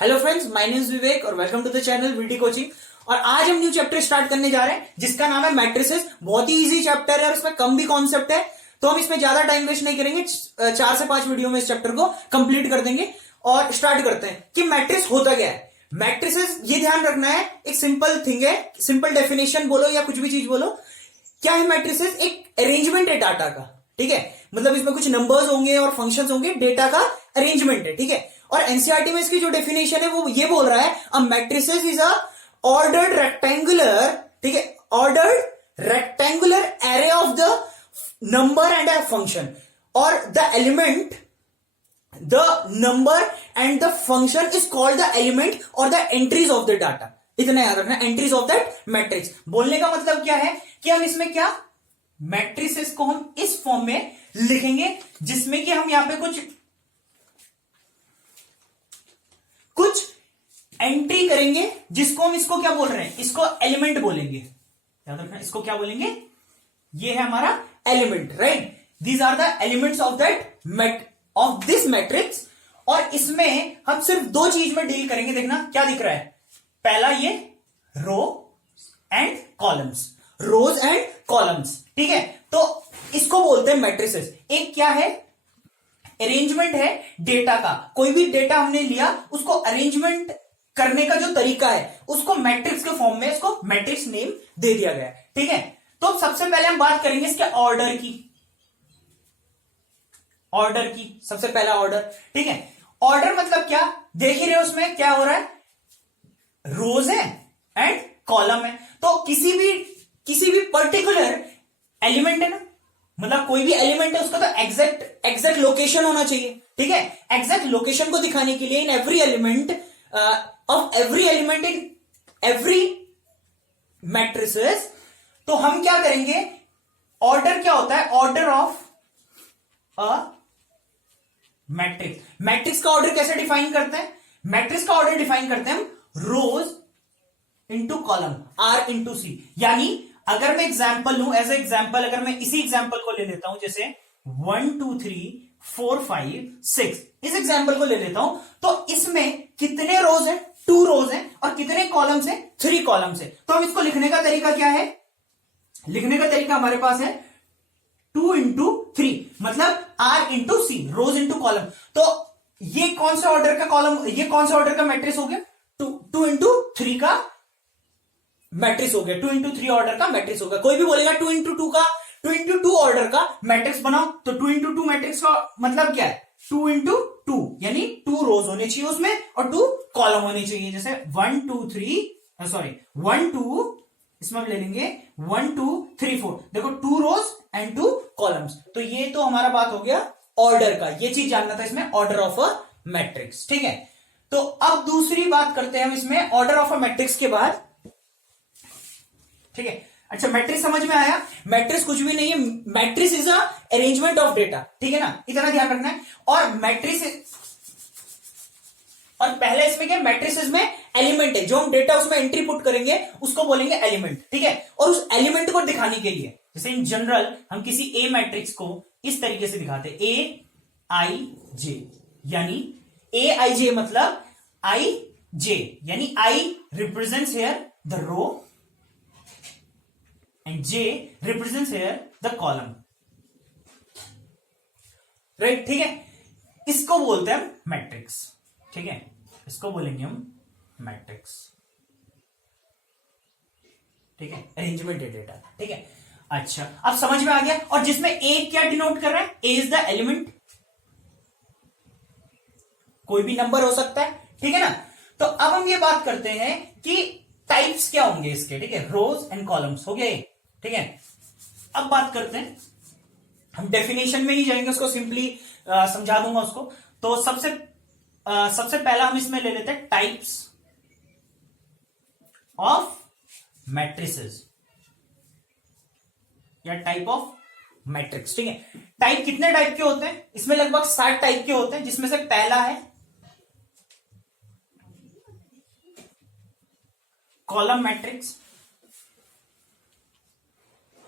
Hello friends, my name is Vivek और welcome to the channel VT coaching. और आज हम न्यू चैप्टर स्टार्ट करने जा रहे हैं जिसका नाम है मैट्रिसेस। बहुत ही इजी चैप्टर है और इसमें कम भी कॉन्सेप्ट है, तो हम इसमें ज्यादा टाइम वेस्ट नहीं करेंगे। 4 से 5 वीडियो में इस चैप्टर को कंप्लीट कर देंगे और स्टार्ट करते हैं कि मैट्रिक्स होता क्या है। मैट्रिसेस, ये ध्यान रखना है, एक सिंपल थिंग है, सिंपल डेफिनेशन बोलो या कुछ भी चीज बोलो। क्या है मैट्रिसेस? एक अरेंजमेंट है डाटा का, ठीक है। मतलब इसमें कुछ नंबर्स होंगे और फंक्शंस होंगे, डेटा का अरेंजमेंट है, ठीक है। और एनसीईआरटी में इसकी जो डेफिनेशन है वो ये बोल रहा है, a matrices is a ordered rectangular, ठीक है, ordered rectangular array of the number and a function, और the element, the number and the function is called the element और the entries of the data. इतना याद रखना, entries of that matrix. बोलने का मतलब क्या है कि हम इसमें क्या, मैट्रिसेस को हम इस फॉर्म में लिखेंगे जिसमें कि हम यहां पे कुछ एंट्री करेंगे, जिसको हम इसको क्या बोल रहे हैं, इसको एलिमेंट बोलेंगे। याद रखना, इसको क्या बोलेंगे, ये है हमारा element, right. These are the elements of that of this matrix. और इसमें हम सिर्फ दो चीज में डील करेंगे। देखना क्या दिख रहा है, पहला ये row and columns, rows and columns, ठीक है। तो इसको बोलते हैं मैट्रिसेस। एक क्या है, अरेंजमेंट है डेटा का। कोई भी डेटा हमने लिया, उसको अरेंजमेंट करने का जो तरीका है उसको मैट्रिक्स के फॉर्म में, इसको मैट्रिक्स नेम दे दिया गया है, ठीक है। तो सबसे पहले हम बात करेंगे इसके ऑर्डर की, सबसे पहला ऑर्डर, ठीक है। ऑर्डर मतलब क्या, देख ही रहे हो उसमें क्या हो रहा है, रोज है एंड कॉलम है। तो किसी भी पर्टिकुलर एलिमेंट है ना, मतलब कोई भी एलिमेंट है उसका तो एग्जैक्ट लोकेशन होना चाहिए, ठीक है। एग्जैक्ट लोकेशन को दिखाने के लिए in every element in every matrices, तो हम क्या करेंगे, ऑर्डर क्या होता है, order of a matrix. Matrix का ऑर्डर कैसे डिफाइन करते हैं, मैट्रिक्स का ऑर्डर डिफाइन करते हैं हम रोज into column, are into C. यानी अगर मैं एग्जाम्पल लू, एज ए एग्जाम्पल, अगर मैं इसी एग्जाम्पल को ले लेता हूं, जैसे 1 2 3 4 5 6, इस एग्जाम्पल को ले लेता हूं, तो इसमें कितने रोज हैं, 2 रोज हैं, और कितने कॉलम्स हैं, 3 कॉलम्स हैं। तो हम इसको लिखने का तरीका क्या है, लिखने का तरीका हमारे पास है 2 इंटू 3, मतलब R into C, rows into column. तो ये कौन सा ऑर्डर का कॉलम, ये कौन सा ऑर्डर का मैट्रिक्स हो गया, 2 इंटू 3 का मैट्रिक्स हो गया, 2 इंटू 3 ऑर्डर का मैट्रिक्स होगा। कोई भी बोलेगा 2 इंटू 2 का, 2 इंटू 2 ऑर्डर का मैट्रिक्स बनाओ, तो 2 इंटू 2 मैट्रिक्स का मतलब क्या है, 2 इंटू 2, यानी 2 रोज होने चाहिए उसमें और 2 कॉलम होने चाहिए। जैसे 1 2 3, सॉरी 1 2, इसमें हम ले लेंगे 1 2 3 4, देखो 2 रोज एंड 2 कॉलम्स। तो ये तो हमारा बात हो गया ऑर्डर का, ये चीज जानना था इसमें, ऑर्डर ऑफ अ मैट्रिक्स, ठीक है। तो अब दूसरी बात करते हैं हम इसमें ऑर्डर ऑफ अ मैट्रिक्स के बाद, ठीक है। अच्छा, मैट्रिक्स समझ में आया। मैट्रिक्स कुछ भी नहीं है, matrix is a arrangement of data, ठीक है ना, इतना ध्यान रखना है। और मैट्रिक्स, और पहले इसमें क्या, मैट्रिक्स में एलिमेंट है, जो हम डेटा उसमें एंट्री पुट करेंगे उसको बोलेंगे एलिमेंट, ठीक है। और उस एलिमेंट को दिखाने के लिए, जैसे इन जनरल हम किसी ए मैट्रिक्स को इस तरीके से दिखाते हैं, ए आई जे, यानी ए आई जे मतलब आई जे, यानी I represents here the row and J represents here the column, right, ठीक है। इसको बोलते हैं मैट्रिक्स, ठीक है, इसको बोलेंगे हम मैट्रिक्स, ठीक है, अरेंजमेंट है डेटा, ठीक है। अच्छा, अब समझ में आ गया। और जिसमें ए क्या डिनोट कर रहा है, ए इज द एलिमेंट, कोई भी नंबर हो सकता है, ठीक है ना। तो अब हम ये बात करते हैं कि टाइप्स क्या होंगे इसके, ठीक है, रोज एंड कॉलम्स हो गए, ठीक है। अब बात करते हैं, हम डेफिनेशन में ही जाएंगे, उसको सिंपली समझा दूंगा उसको। तो सबसे पहला हम इसमें ले लेते हैं टाइप्स ऑफ मैट्रिसेस या टाइप ऑफ मैट्रिक्स, ठीक है। टाइप कितने टाइप के होते हैं, इसमें लगभग 7 टाइप के होते हैं, जिसमें से पहला है कॉलम मैट्रिक्स,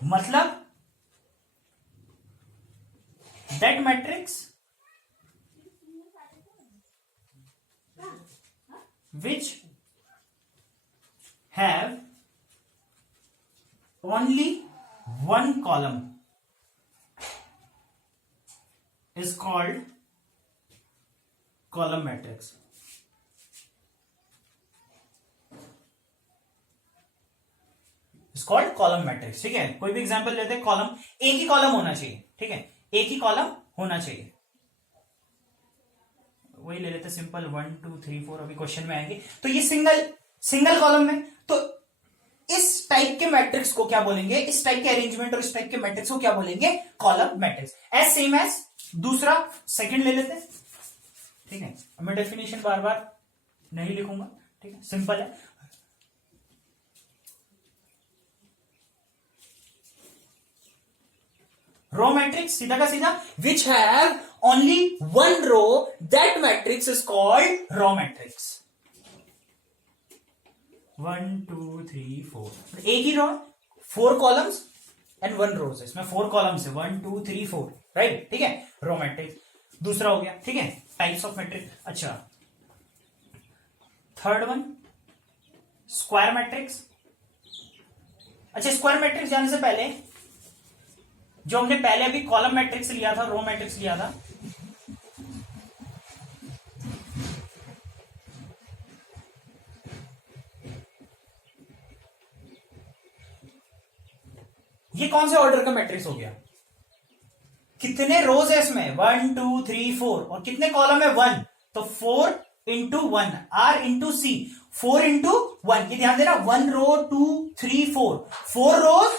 मतलब that matrix which have only one column is called column matrix. Is called column matrix. ठीक है, कोई भी एग्जांपल लेते हैं, कॉलम, एक ही कॉलम होना चाहिए। ठीक है, एक ही कॉलम होना चाहिए। वही ले लेते सिंपल 1 2 3 4, अभी क्वेश्चन में आएंगे। तो ये सिंगल कॉलम में, तो इस टाइप के मैट्रिक्स को क्या बोलेंगे, इस टाइप के अरेंजमेंट और इस टाइप के मैट्रिक्स को क्या बोलेंगे, column matrix. As same as दूसरा सेकंड ले लेते हैं। ठीक है, मैं डेफिनेशन बार बार नहीं लिखूंगा। ठीक है, सिंपल है। रो मैट्रिक्स, सीधा का सीधा, which have only one row, that matrix is called row matrix. 1 2 3 4, एक ही रो, 4 कॉलम्स एंड 1 रोज है। इसमें 4 कॉलम्स है, 1 2 3 4, राइट। ठीक है, रो मैट्रिक्स दूसरा हो गया। ठीक है, टाइप्स ऑफ मैट्रिक्स। अच्छा, थर्ड वन स्क्वायर मैट्रिक्स। अच्छा, स्क्वायर मैट्रिक्स जाने से पहले जो हमने पहले अभी कॉलम मैट्रिक्स लिया था, रो मैट्रिक्स लिया था, ये कौन से ऑर्डर का मैट्रिक्स हो गया, कितने रोज है इसमें, 1 2 3 4, और कितने कॉलम है, 1, तो 4 इंटू 1, R इंटू सी, 4 इंटू 1, ये ध्यान देना, 1 रो 2 3 4, 4 रोज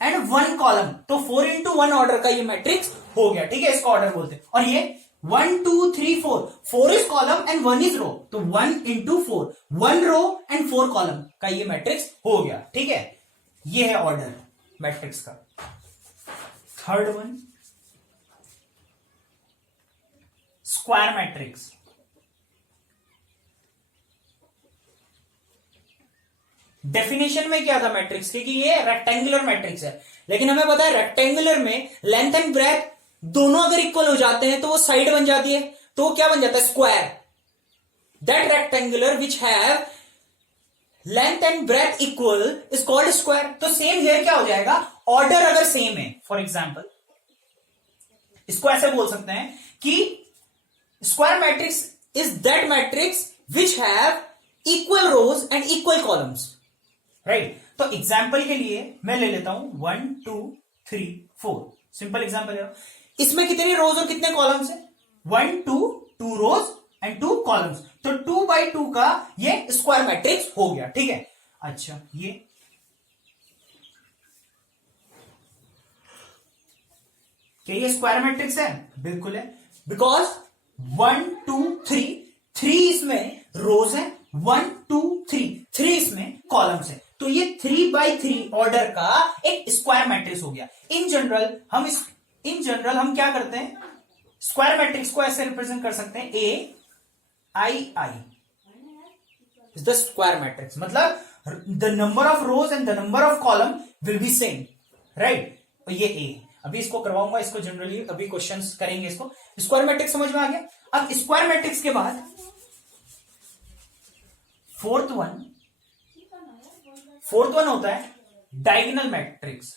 एंड 1 कॉलम, तो 4 इंटू 1 ऑर्डर का ये मैट्रिक्स हो गया। ठीक है, इसको ऑर्डर बोलते हैं। और ये 1 2 3 4, 4 इज कॉलम एंड 1 इज रो, तो 1 इंटू 4, 1 रो एंड 4 कॉलम का ये मैट्रिक्स हो गया। ठीक है, ये है ऑर्डर मैट्रिक्स का। Third one square matrix. Definition में क्या था मैट्रिक्स की, कि ये रेक्टेंगुलर मैट्रिक्स है, लेकिन हमें पता है रेक्टेंगुलर में लेंथ एंड ब्रेथ दोनों अगर इक्वल हो जाते हैं तो वो साइड बन जाती है, तो वो क्या बन जाता है, square. That rectangular which have length and breadth equal is called square. तो सेम हियर क्या हो जाएगा, ऑर्डर अगर सेम है, फॉर एग्जाम्पल इसको ऐसे बोल सकते हैं कि square matrix is that matrix which have equal rows and equal columns, right. तो एग्जाम्पल के लिए मैं ले लेता हूं 1 2 3 4, सिंपल एग्जाम्पल है। इसमें कितने रोज और कितने कॉलम्स है, 1 2 रोज एंड 2 कॉलम्स, तो 2 by 2 का ये स्क्वायर मैट्रिक्स हो गया। ठीक है, अच्छा, ये क्या ये स्क्वायर मैट्रिक्स है, बिल्कुल है, बिकॉज 1 2 3 इसमें रोज है, 1 2 3 इसमें कॉलम्स है, तो ये 3 by 3 ऑर्डर का एक स्क्वायर मैट्रिक्स हो गया। इन जनरल हम क्या करते हैं, स्क्वायर मैट्रिक्स को ऐसे रिप्रेजेंट कर सकते हैं, A is the square matrix, मतलब the number of rows and the number of column will be same, right. तो ये A, अभी इसको करवाऊंगा, इसको जनरली अभी क्वेश्चंस करेंगे। इसको स्क्वायर मैट्रिक्स समझ में आ गया। अब स्क्वायर मैट्रिक्स के बाद फोर्थ वन होता है डायगोनल मैट्रिक्स।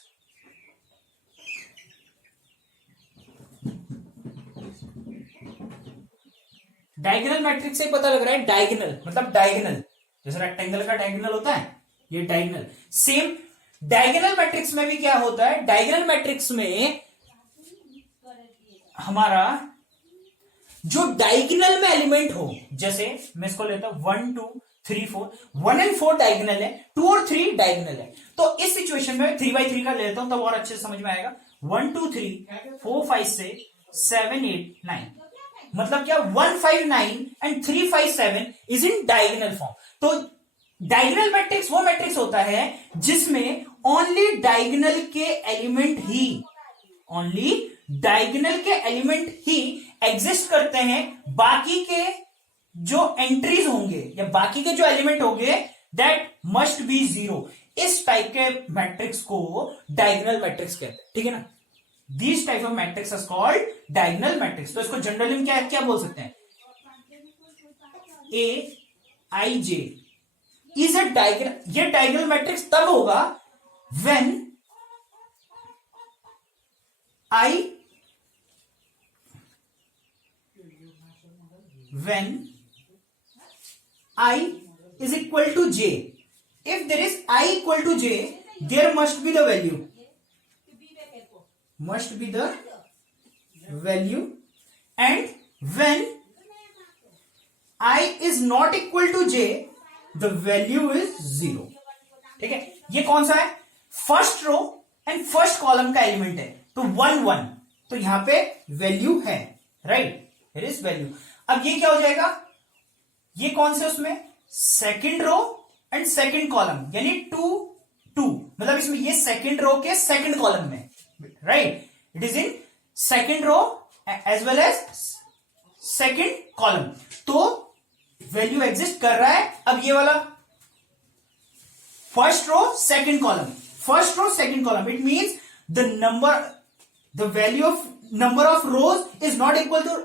डायगोनल मैट्रिक्स से पता लग रहा है, डायगोनल मतलब डायगोनल, जैसे रेक्टेंगल का डायगोनल होता है, ये डायगोनल। सेम डायगोनल मैट्रिक्स में भी क्या होता है, डायगोनल मैट्रिक्स में हमारा जो डायगोनल में एलिमेंट हो, जैसे मैं इसको लेता हूं 1 2 3 4, 1 and 4 डायगोनल है, 2 और 3 डायगोनल है। तो इस सिचुएशन में 3 by 3 का लेता हूं तब और अच्छे से समझ में आएगा। 1 2 3 4 5 6 7 8 9, मतलब क्या 1 5 9 and 3 5 7 is in diagonal form. तो डायगोनल मैट्रिक्स वो मैट्रिक्स होता है जिसमें ओनली डायगोनल के एलिमेंट ही एग्जिस्ट करते हैं, बाकी के जो एंट्रीज होंगे या बाकी के जो एलिमेंट होंगे दैट मस्ट बी जीरो। इस टाइप के मैट्रिक्स को डायगोनल मैट्रिक्स कहते हैं, ठीक है ना। This type of matrix is called diagonal matrix. तो इसको जनरली क्या क्या बोल सकते हैं, A I J is a diagonal, ये डायगोनल मैट्रिक्स तब होगा when I is equal to j. If there is I equal to j, there must be the value. And when I is not equal to j, the value is 0. ठीक है, ये कौन सा है? First row and first column का element है, तो 1 1, तो यहां पे वैल्यू है, राइट, इट इज वैल्यू. अब ये क्या हो जाएगा? ये कौन से उसमें second row and second column, यानी 2 2, मतलब इसमें ये सेकंड रो के सेकंड कॉलम में, right, it is in second row as well as second column, तो वैल्यू एग्जिस्ट कर रहा है. अब ये वाला first row second column, it means the value of number of rows is not equal to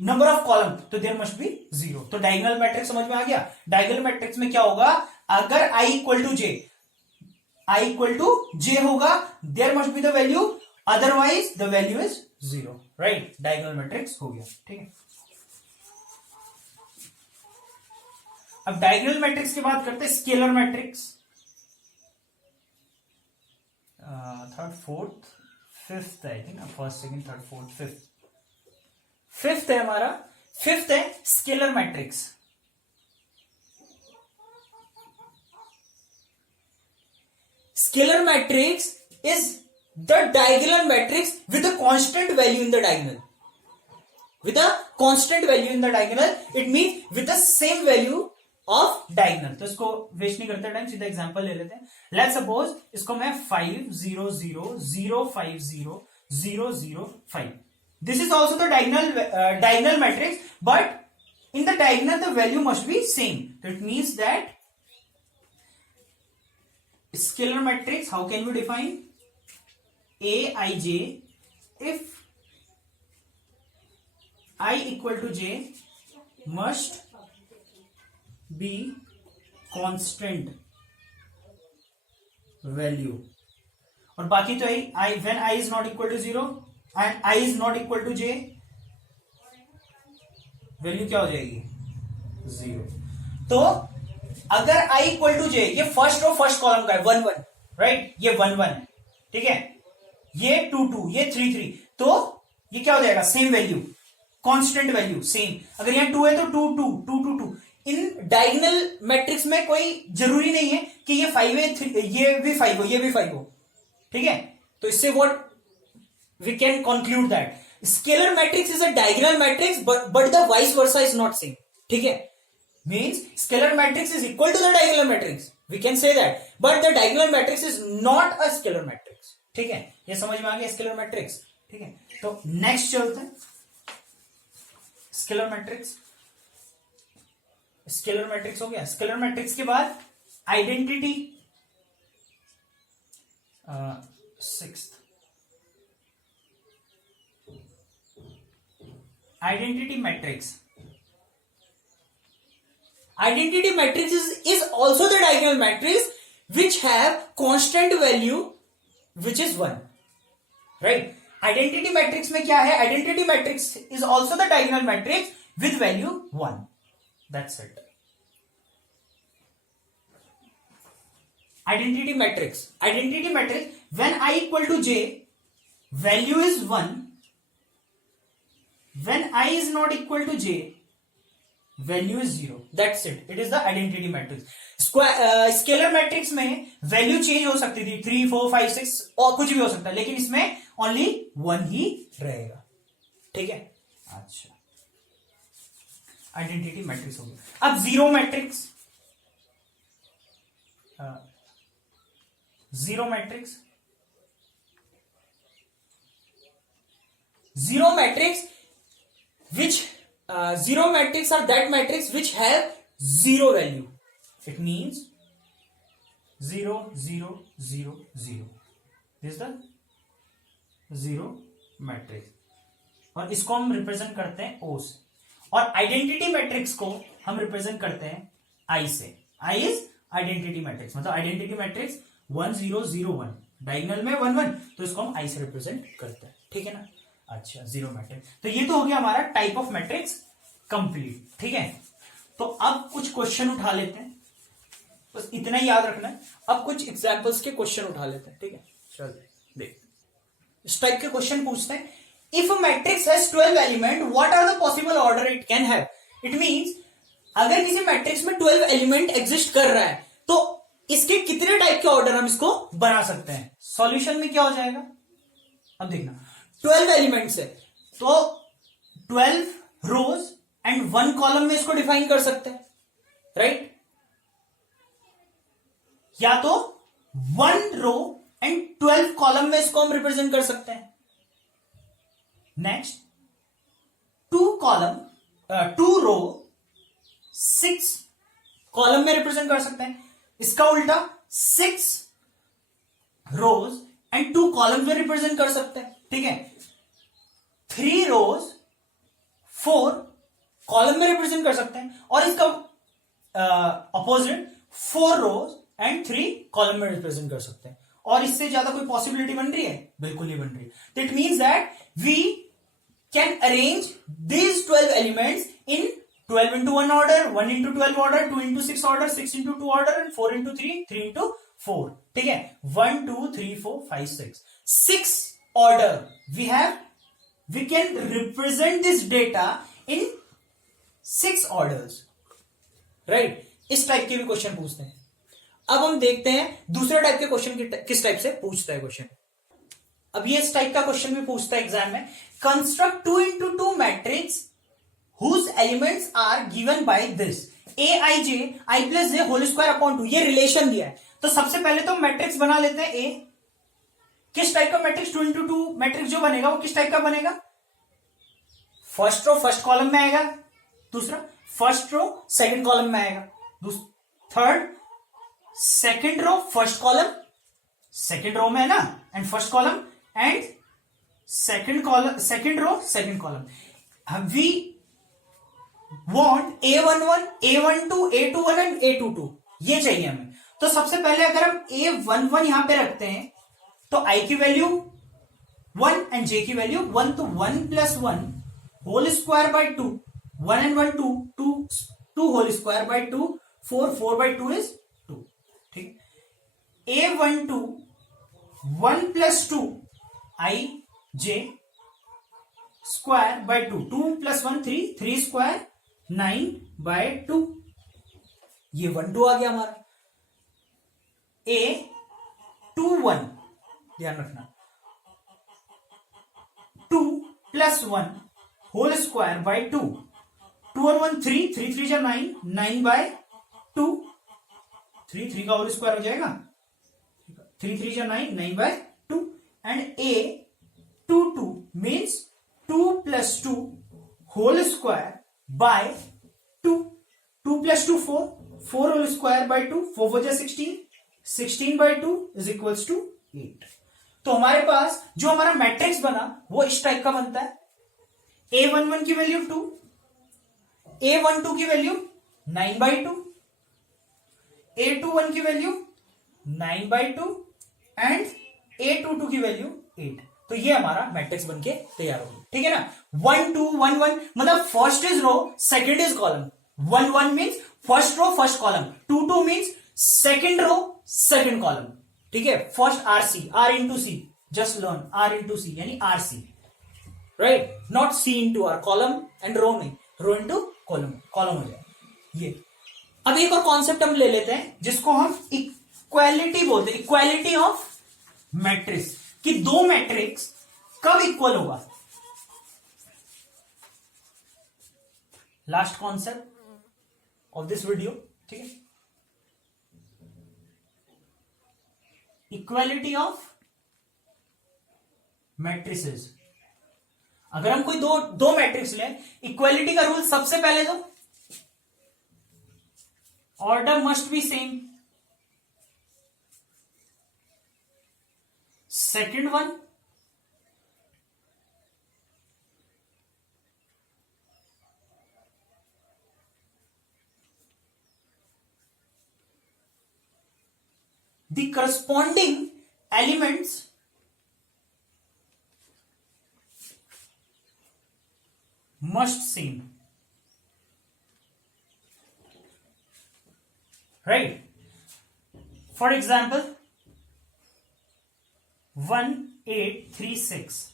number of column, तो there must be 0. तो diagonal matrix समझ में आ गया. डायगोनल मैट्रिक्स में क्या होगा? अगर I इक्वल टू जे होगा, there must be the value, otherwise the value is 0, right. Diagonal matrix हो गया. ठीक है, अब डायगोनल मैट्रिक्स की बात करते हैं. Scalar matrix third fourth fifth, I think first second third fourth fifth, fifth है हमारा. फिफ्थ है scalar matrix. Scalar matrix is the diagonal matrix with a constant value in the diagonal. With a constant value in the diagonal, it means with the same value of diagonal. तो इसको waste नहीं करते time, सीधा example ले लेते हैं. Let's suppose इसको मैं 5 0 0 0 5 0 0 0 5. This is also the diagonal matrix, but in the diagonal the value must be same. So it means that scalar matrix, how can we define? Aij, if I equal to j must be constant value, और बाकी तो I when I is not equal to 0 and I is not equal to j, value क्या हो जाएगी? 0. तो अगर I equal to j, ये first row first column का है 1 1, राइट, ये 1 1, ठीक है, ये 2 2, ये 3 3, तो ये क्या हो जाएगा? Same value, constant value same. अगर यहां 2 है तो 2 2 2 2 2. इन डायगोनल मैट्रिक्स में कोई जरूरी नहीं है कि ये 5 है, ये भी 5 हो, ये भी 5 हो, ठीक है. तो इससे what we can conclude that scalar matrix is a diagonal matrix but the vice versa is not same. ठीक है, means scalar matrix is equal to the diagonal matrix, we can say that, but the diagonal matrix is not a scalar matrix. ठीक है, ये समझ में आ गया scalar matrix. ठीक है, तो नेक्स्ट चलते हैं. स्केलर मैट्रिक्स हो गया. स्केलर मैट्रिक्स के बाद identity, sixth identity matrix. Identity matrix is also the diagonal matrix which have constant value which is 1, right. Identity matrix में क्या है? Identity matrix is also the diagonal matrix with value 1. That's it. Identity matrix when I equal to j, value is 1. When I is not equal to j, value is 0. That's it, it is the identity matrix. Scalar matrix में value change हो सकती थी, 3 4 5 6 और कुछ भी हो सकता है, लेकिन इसमें ओनली 1 ही रहेगा. ठीक है, अच्छा, आइडेंटिटी मैट्रिक्स हो गया. अब zero matrix, zero matrix which zero matrix are that matrix which have zero value. It means 0 0 0 0. This is the zero matrix. और इसको हम रिप्रेजेंट करते हैं O से. और आइडेंटिटी मैट्रिक्स को हम रिप्रेजेंट करते हैं आई से। आई इज आइडेंटिटी मैट्रिक्स, मतलब आइडेंटिटी मैट्रिक्स 1 0 0 1, डायगोनल में 1 1, तो इसको हम आई से रिप्रेजेंट करते हैं, ठीक है ना। अच्छा, जीरो मैट्रिक्स, तो ये तो हो गया हमारा टाइप ऑफ मैट्रिक्स कंप्लीट, ठीक है। तो अब कुछ क्वेश्चन उठा लेते हैं, बस इतना ही याद रखना है। अब कुछ एग्जांपल्स के क्वेश्चन उठा लेते हैं, ठीक है। चल देख, इस टाइप के क्वेश्चन पूछते हैं। If a matrix has 12 element, what are the possible order it can have. It means अगर किसी मैट्रिक्स में 12 एलिमेंट एग्जिस्ट कर रहा है तो इसके कितने टाइप के ऑर्डर हम इसको बना सकते हैं। सॉल्यूशन में क्या हो जाएगा, अब देखना, 12 एलिमेंट्स है तो 12 रोज एंड 1 कॉलम में इसको डिफाइन कर सकते हैं, राइट। या तो 1 रो एंड 12 कॉलम में इसको हम रिप्रेजेंट कर सकते हैं। नेक्स्ट, 2 कॉलम 2 रो 6 कॉलम में रिप्रेजेंट कर सकते हैं। इसका उल्टा 6 रोज एंड 2 कॉलम में रिप्रेजेंट कर सकते हैं, ठीक है। 3 रोज 4 कॉलम में रिप्रेजेंट कर सकते हैं, और इसका अपोजिट 4 रोज एंड 3 कॉलम में रिप्रेजेंट कर सकते हैं। और इससे ज्यादा कोई पॉसिबिलिटी बन रही है, बिल्कुल नहीं बन रही। That means that we can arrange these 12 elements in 12 into 1 order, 1 into 12 order, 2 into 6 order, 6 into 2 order, and 4 into 3, 3 into 4, ठीक है। 1 2 3 4 5 6 order we have, we can represent this data in 6 orders, right। इस type के भी question पूछते हैं। अब हम देखते हैं दूसरे टाइप के क्वेश्चन किस टाइप से पूछता है क्वेश्चन। अब ये इस टाइप का क्वेश्चन भी पूछता है एग्जाम में। Construct 2 into 2 matrix whose elements are given by this aij I plus j whole square upon 2, ये रिलेशन दिया है। तो सबसे पहले तो मैट्रिक्स बना लेते हैं। ए किस टाइप का मैट्रिक्स, 2 into 2 मैट्रिक्स जो बनेगा वो किस टाइप का बनेगा, फर्स्ट रो फर्स्ट कॉलम में आएगा, दूसरा फर्स्ट रो सेकंड कॉलम में आएगा, third second row first column second row में है ना, and first column, and second column second row second column. We want A11, A12, A21 and A22, ये चाहिए हमें। तो सबसे पहले अगर हम A11 यहां पे रखते हैं तो I की वैल्यू 1 एंड J की वैल्यू 1, तो 1 plus 1 whole square by 2, 1 and 1 2, 2 whole square by 2, 4 by 2 is 2, ठीक। A12 1 plus 2 I J square by 2, 2 plus 1 3, 3 square 9 by 2, ये 1 2 आ गया हमारा। A21 ध्यान रखना, 2 plus 1 होल स्क्वायर बाय 2, 2 और 1 3, 3 3 जा 9, 9 by 2, 3 3 का होल स्क्वायर हो जाएगा, 3 3 जा 9, 9 by 2, and A22 means 2 plus 2 whole square by 2, 2 plus 2 4, 4 whole square by 2, 4 4 जा 16, 16 by 2 is equals to 8। तो हमारे पास जो हमारा मैट्रिक्स बना वो इस टाइप का बनता है। A11 की वैल्यू 2, A12 की वैल्यू 9 by 2, A21 की वैल्यू 9 by 2 एंड A22 की वैल्यू 8। तो ये हमारा मैट्रिक्स बनके तैयार होगी, ठीक है ना। 1 2 1 1 मतलब first is row second is column, 1 1 means first row first column, 2 2 means second row second column, ठीक है। First RC, R into C, just learn R into C यानी RC, right, not C into R, column and row नहीं, row into column, column हो जाए ये। अब एक और कॉन्सेप्ट हम ले लेते हैं जिसको हम इक्वालिटी बोलते हैं, इक्वालिटी ऑफ मैट्रिक्स, कि दो मैट्रिक्स कब इक्वल होगा। Last concept of this video, ठीक है, इक्वालिटी ऑफ मैट्रिसेस। अगर हम कोई दो मैट्रिक्स लें, इक्वालिटी का रूल सबसे पहले तो order must be same, second one the corresponding elements must same, right? For example 1836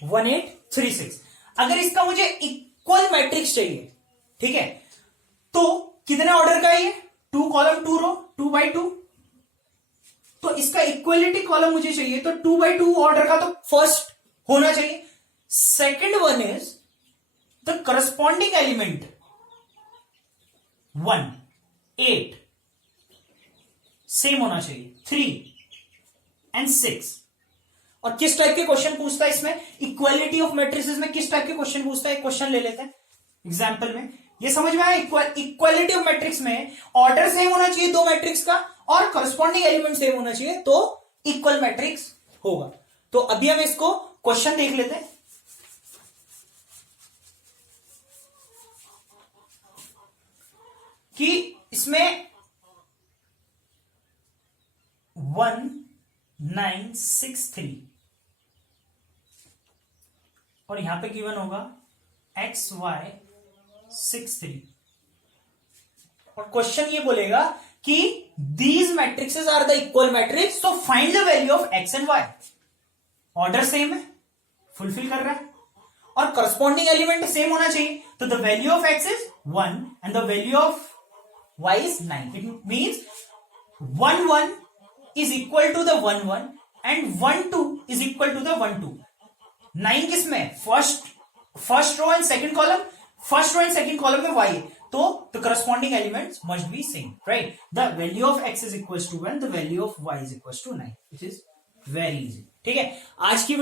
1836 अगर इसका मुझे इक्वल मैट्रिक्स चाहिए, ठीक है, तो कितने ऑर्डर का है ये? 2 कॉलम 2 रो 2 by 2, तो इसका इक्वलिटी कॉलम मुझे चाहिए, तो 2 by 2 ऑर्डर का तो फर्स्ट होना चाहिए. Second one is the corresponding element 1 8 same होना चाहिए. 3 and 6. और किस टाइप के क्वेश्चन पूछता है इसमें? इक्वालिटी ऑफ मैट्रिसेस में किस टाइप के क्वेश्चन पूछता है? क्वेश्चन ले लेते हैं एग्जाम्पल में. ये समझ में आया? इक्वालिटी ऑफ मैट्रिक्स में ऑर्डर सेम होना चाहिए दो मैट्रिक्स का और करस्पॉन्डिंग एलिमेंट सेम होना चाहिए, तो इक्वल मैट्रिक्स होगा. तो अभी हम इसको क्वेश्चन देख लेते हैं. कि इसमें 1963 और यहां पे गिवन होगा XY63 और क्वेश्चन ये बोलेगा कि these matrices are the equal matrix, so find the value of X and Y. Order same है, फुलफिल कर रहा है, और करस्पॉन्डिंग एलिमेंट सेम होना चाहिए, तो the value of x is 1 and the value of y is 9. It means 1 1 is equal to the 1 1 and 1 2 is equal to the 1 2. 9 किसमें? First row and second column. First row and second column में y है, तो the corresponding elements must be same, right? The value of x is equals to 1, the value of y is equals to 9, which is very easy. ठीक है, आज के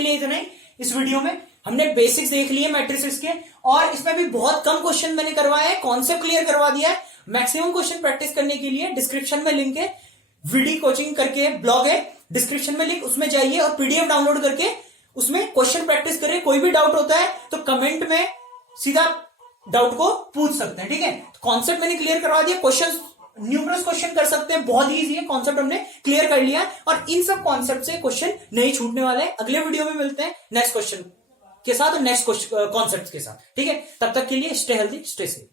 लिए इतना ही. इस वीडियो में हमने बेसिक्स देख लिए मैट्रिसेस के, और इसमें भी बहुत कम क्वेश्चन मैंने करवाए हैं, कॉन्सेप्ट क्लियर करवा दिया है. मैक्सिमम क्वेश्चन प्रैक्टिस करने के लिए डिस्क्रिप्शन में लिंक है, वीडियो कोचिंग करके ब्लॉग है डिस्क्रिप्शन में लिंक, उसमें जाइए और पीडीएफ डाउनलोड करके उसमें क्वेश्चन प्रैक्टिस करें. कोई भी डाउट होता है तो कमेंट में सीधा डाउट को पूछ सकते हैं. ठीक है, कॉन्सेप्ट मैंने क्लियर करवा दिया. क्वेश्चन न्यूमरस क्वेश्चन कर सकते हैं, बहुत इजी है. कॉन्सेप्ट हमने क्लियर कर लिया और इन सब कॉन्सेप्ट से क्वेश्चन नहीं छूटने वाले हैं. अगले वीडियो में मिलते हैं नेक्स्ट क्वेश्चन के साथ और नेक्स्ट कॉन्सेप्ट के साथ. ठीक है, तब तक के लिए स्टे हेल्दी, स्टे सेफ.